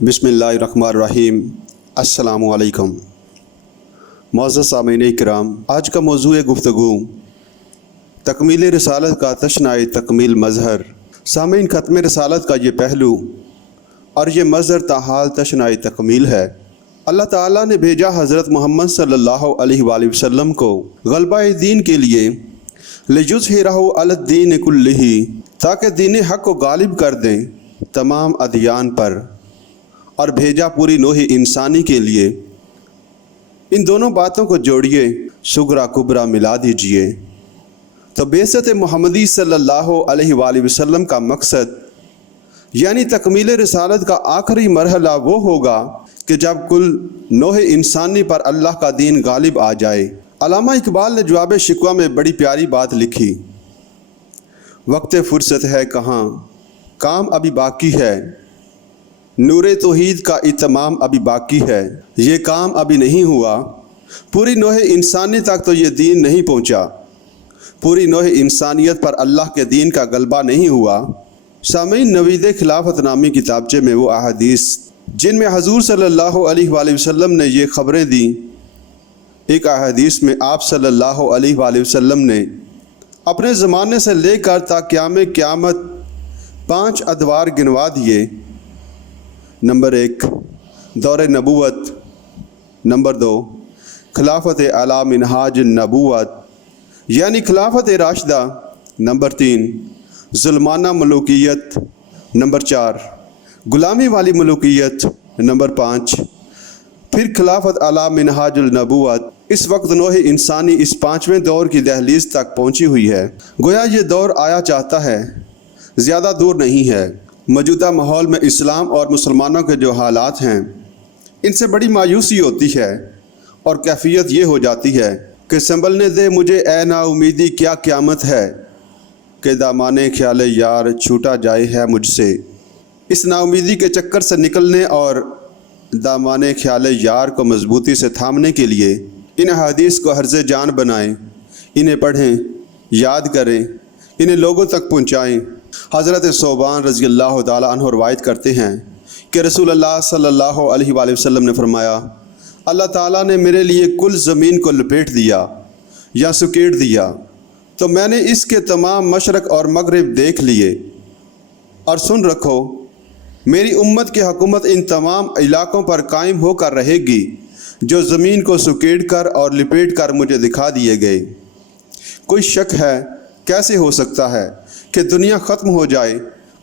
बिस्मिल्लाहिर्रहमानिर्रहीम। अस्सलामु अलैकुम। मुअज़्ज़ज़ सामीन इकराम, आज का मौज़ू गुफ्तगू तकमील रिसालत का तशनाए तकमील मज़हर। सामीन, ख़त्म रिसालत का ये पहलू और ये मज़हर ताहाल तशनाए तकमील है। अल्लाह ताला ने भेजा हज़रत मोहम्मद सल्लल्लाहु अलैहि वसल्लम को ग़लबा-ए दीन के लिए, लियुज़हिरहु अलद्दीन कुल्लिही, ताकि दीन हक़ को गालिब कर दें तमाम अदियान पर, और भेजा पूरी नोह इंसानी के लिए। इन दोनों बातों को जोड़िए, सुगरा कुबरा मिला दीजिए, तो बेइज्जत मोहम्मदी सल्लल्लाहु अलैहि वसल्लम का मकसद यानी तकमील रिसालत का आखिरी मरहला वो होगा कि जब कुल नोह इंसानी पर अल्लाह का दीन गालिब आ जाए। अल्लामा इकबाल ने जवाब शिकवा में बड़ी प्यारी बात लिखी, वक्त फुर्सत है कहाँ, काम अभी बाकी है, नूरे तौहीद का इत्माम अभी बाकी है, ये काम अभी नहीं हुआ, पूरी नोह इंसानी तक तो ये दीन नहीं पहुँचा, पूरी नोह इंसानियत पर अल्लाह के दीन का गलबा नहीं हुआ। सामीन, नवीद खिलाफत नामी किताबचे में वो अहादीस जिनमें हजूर सल्लल्लाहु अलैहि वसल्लम ने ये खबरें दी। एक अहादीस में आप सल्लल्लाहु अलैहि वसल्लम ने अपने ज़माने से लेकर ता क़यामत 5 अदवार गिनवा दिए। नंबर 1 दौर नबूवत, नंबर 2 खिलाफत अला मिनहाज नबूवत यानी खिलाफत राशिदा, नंबर 3 जुल्माना मलूकियत, नंबर 4 गुलामी वाली मलूकियत, नंबर 5 फिर खिलाफत अला मिनहाजुल नबूवत। इस वक्त नोह इंसानी इस 5वें दौर की दहलीज तक पहुंची हुई है। गोया ये दौर आया चाहता है, ज़्यादा दूर नहीं है। मौजूदा माहौल में इस्लाम और मुसलमानों के जो हालात हैं, इनसे बड़ी मायूसी होती है और कैफियत ये हो जाती है कि संभलने दे मुझे ए नाउमीदी, क्या क़यामत है कि दामाने ख्याल यार छूटा जाए है मुझसे। इस नाउमीदी के चक्कर से निकलने और दामाने ख्याल यार को मजबूती से थामने के लिए इन हदीस को हर्ज़ जान बनाएं, इन्हें पढ़ें, याद करें, इन्हें लोगों तक पहुँचाएँ। हज़रत सोबान रज़ी अल्लाह ताला अन्हु रवायत करते हैं कि रसूलुल्लाह सल्लल्लाहु अलैहि वसल्लम ने फरमाया, अल्लाह ताला ने मेरे लिए कुल ज़मीन को लपेट दिया या सुकेड़ दिया, तो मैंने इसके तमाम मशरक़ और मगरिब देख लिए। और सुन रखो, मेरी उम्मत की हुकूमत इन तमाम इलाक़ों पर कायम होकर रहेगी जो ज़मीन को सुकेड़ कर और लपेट कर मुझे दिखा दिए गए। कोई शक है, कैसे हो सकता है कि दुनिया ख़त्म हो जाए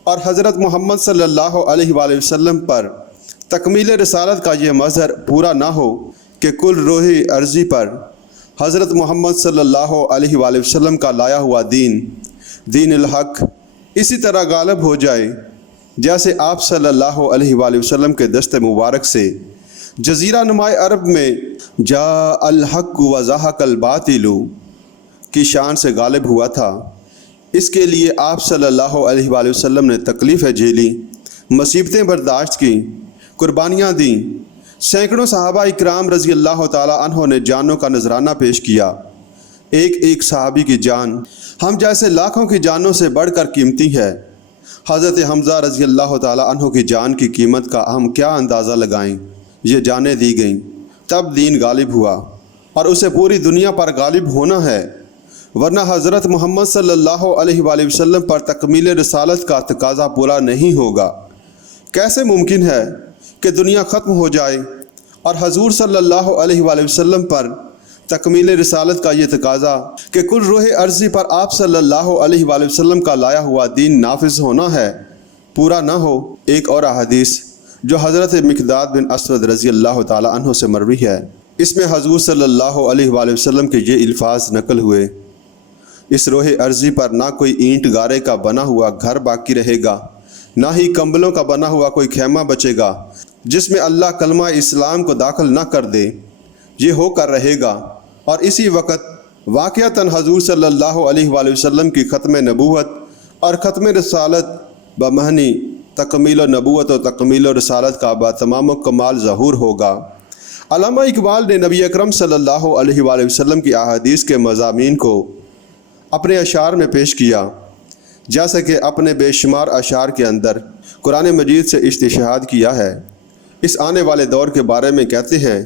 और हज़रत मोहम्मद सल्लल्लाहु अलैहि वसल्लम पर तकमील रिसालत का ये मज़हर पूरा ना हो कि कुल रोही अर्ज़ी पर हज़रत मोहम्मद सल्लल्लाहु अलैहि वसल्लम का लाया हुआ दीन हक़ इसी तरह गालिब हो जाए जैसे आप सल्लल्लाहु अलैहि वसल्लम के दस्ते मुबारक से जज़ीरा नुमाए अरब में जा अल हक़ व ज़हक़ल बातिलु की शान से गालिब हुआ था। इसके लिए आप सल्लल्लाहु अलैहि वसल्लम ने तकलीफ़ें झेली, मुसीबतें बर्दाश्त की, कुर्बानियाँ दी। सैकड़ों सहाबा इकराम रज़ी अल्लाह ताला अन्हों ने जानों का नजराना पेश किया। एक एक सहाबी की जान हम जैसे लाखों की जानों से बढ़कर कीमती है। हज़रत हमज़ा रज़ी अल्लाह ताला अन्हों की जान की कीमत का हम क्या अंदाज़ा लगाएं। ये जानें दी गईं, तब दीन गालिब हुआ और उसे पूरी दुनिया पर गालिब होना है, वरना हज़रत मोहम्मद सल्लल्लाहु अलैहि वसल्लम पर तकमील रिसालत का तकाज़ा पूरा नहीं होगा। कैसे मुमकिन है कि दुनिया ख़त्म हो जाए और हजूर सल्लल्लाहु अलैहि वसल्लम पर तकमील रिसालत का ये तकाज़ा कि कुल रूह अर्ज़ी पर आप सल्लल्लाहु अलैहि वसल्लम का लाया हुआ दीन नाफिज होना है, पूरा ना हो। एक और हदीस जो हज़रत मिक़दाद बिन असवद रज़ी अल्लाह ताला अन्हु से मरवी है, इसमें हजूर सल्लल्लाहु अलैहि वसल्लम के ये अल्फाज नकल हुए, इस रोह अर्ज़ी पर ना कोई ईंट गारे का बना हुआ घर बाकी रहेगा, ना ही कंबलों का बना हुआ कोई खेमा बचेगा जिसमें अल्लाह कलमा इस्लाम को दाखिल ना कर दे। ये होकर रहेगा। और इसी वक्त वाक़ियतन हजूर सल्लल्लाहु अलैहि वसल्लम की ख़त्म नबूवत और ख़त्म रिसालत बमहनी तकमील नबूवत और तकमील रिसालत का बतमाम कमाल ज़हूर होगा। अल्लामा इकबाल ने नबी अकरम सल्लल्लाहु अलैहि वसल्लम की अहादीस के मज़ामीन को अपने अशार में पेश किया, जैसे कि अपने बेशुमार अशार के अंदर कुरान मजीद से इस्तिशहाद किया है। اس آنے والے دور کے بارے میں کہتے ہیں،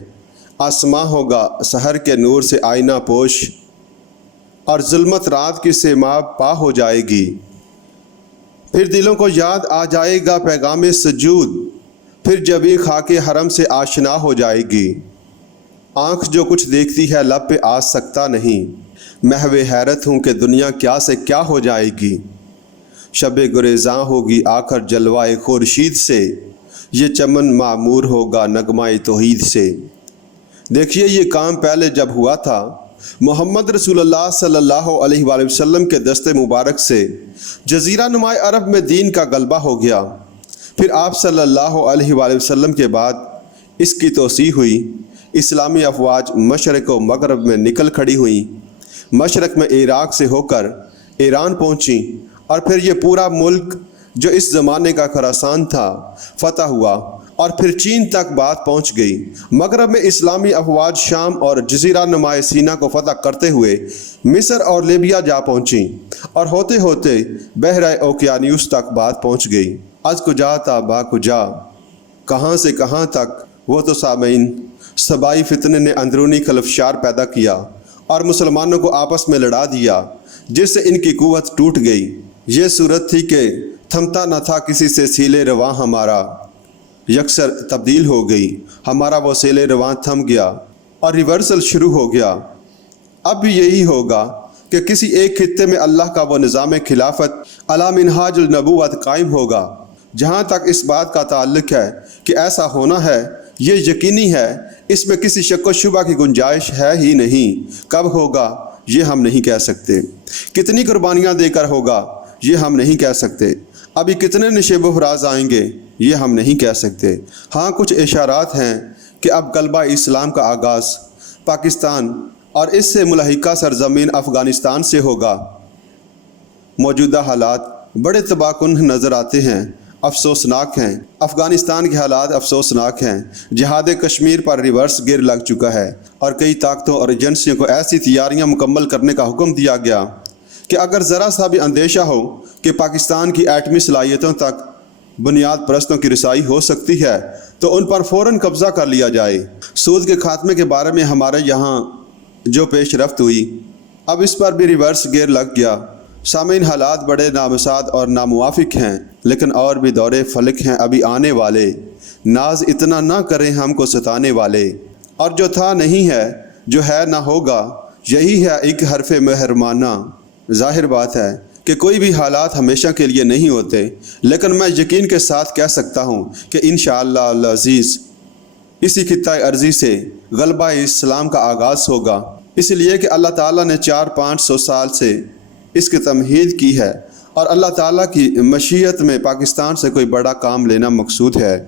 آسماں ہوگا سحر کے نور سے آئینہ پوش، اور ظلمت رات کی سیماب پا ہو جائے گی۔ پھر دلوں کو یاد آ جائے گا پیغام سجود، پھر جبیں خاک حرم سے آشنا ہو جائے گی۔ آنکھ جو کچھ دیکھتی ہے لب پہ آ سکتا نہیں، محو حیرت ہوں کہ دنیا کیا سے کیا ہو جائے گی۔ شب گریزاں ہوگی آخر جلوائے خورشید سے، یہ چمن معمور ہوگا نغمہ توحید سے۔ دیکھیے یہ کام پہلے جب ہوا تھا، محمد رسول اللہ صلی اللہ علیہ وآلہ وسلم کے دست مبارک سے جزیرہ نما عرب میں دین کا غلبہ ہو گیا۔ پھر آپ صلی اللہ علیہ وآلہ وسلم کے بعد اس کی توسیع ہوئی، اسلامی افواج مشرق و مغرب میں نکل کھڑی ہوئیں، مشرق میں عراق سے ہو کر ایران پہنچیں، اور پھر یہ پورا ملک جو اس زمانے کا خراسان تھا فتح ہوا، اور پھر چین تک بات پہنچ گئی۔ مغرب میں اسلامی افواج شام اور جزیرہ نما سینا کو فتح کرتے ہوئے مصر اور لیبیا جا پہنچیں، اور ہوتے ہوتے بحرۂ اوقیانوس تک بات پہنچ گئی۔ از کجا تا با کجا، کہاں سے کہاں تک، وہ تو سامعین صبائی فتنے نے اندرونی خلفشار پیدا کیا اور مسلمانوں کو آپس میں لڑا دیا، جس سے ان کی قوت ٹوٹ گئی۔ یہ صورت تھی کہ تھمتا نہ تھا کسی سے سیل رواں ہمارا، یکسر تبدیل ہو گئی ہمارا وہ سیل رواں، تھم گیا اور ریورسل شروع ہو گیا۔ اب بھی یہی ہوگا کہ کسی ایک خطے میں اللہ کا وہ نظام خلافت علی منہاج النبوت قائم ہوگا۔ جہاں تک اس بات کا تعلق ہے کہ ایسا ہونا ہے، یہ یقینی ہے، اس میں کسی شک و شبہ کی گنجائش ہے ہی نہیں۔ کب ہوگا یہ ہم نہیں کہہ سکتے، کتنی قربانیاں دے کر ہوگا یہ ہم نہیں کہہ سکتے، ابھی کتنے نشیب و فراز آئیں گے یہ ہم نہیں کہہ سکتے۔ ہاں کچھ اشارات ہیں کہ اب غلبہ اسلام کا آغاز پاکستان اور اس سے ملحقہ سرزمین افغانستان سے ہوگا۔ موجودہ حالات بڑے تباہ کن نظر آتے ہیں، افسوسناک ہیں۔ افغانستان کے حالات افسوسناک ہیں۔ جہاد کشمیر پر ریورس گیئر لگ چکا ہے، اور کئی طاقتوں اور ایجنسیوں کو ایسی تیاریاں مکمل کرنے کا حکم دیا گیا کہ اگر ذرا سا بھی اندیشہ ہو کہ پاکستان کی ایٹمی صلاحیتوں تک بنیاد پرستوں کی رسائی ہو سکتی ہے تو ان پر فوراً قبضہ کر لیا جائے۔ سود کے خاتمے کے بارے میں ہمارے یہاں جو پیش رفت ہوئی، اب اس پر بھی ریورس گیئر لگ گیا۔ سامعین حالات بڑے نامساعد اور ناموافق ہیں، لیکن اور بھی دور فلک ہیں ابھی آنے والے۔ ناز اتنا نہ کریں ہم کو ستانے والے، اور جو تھا نہیں ہے، جو ہے نہ ہوگا، یہی ہے ایک حرف مہرمانہ۔ ظاہر بات ہے کہ کوئی بھی حالات ہمیشہ کے لیے نہیں ہوتے، لیکن میں یقین کے ساتھ کہہ سکتا ہوں کہ انشاءاللہ العزیز اسی خطہ ارضی سے غلبہ اسلام کا آغاز ہوگا، اس لیے کہ اللہ تعالیٰ نے 400-500 سال سے اس کی تمہید کی ہے، اور اللہ تعالیٰ کی مشیت میں پاکستان سے کوئی بڑا کام لینا مقصود ہے۔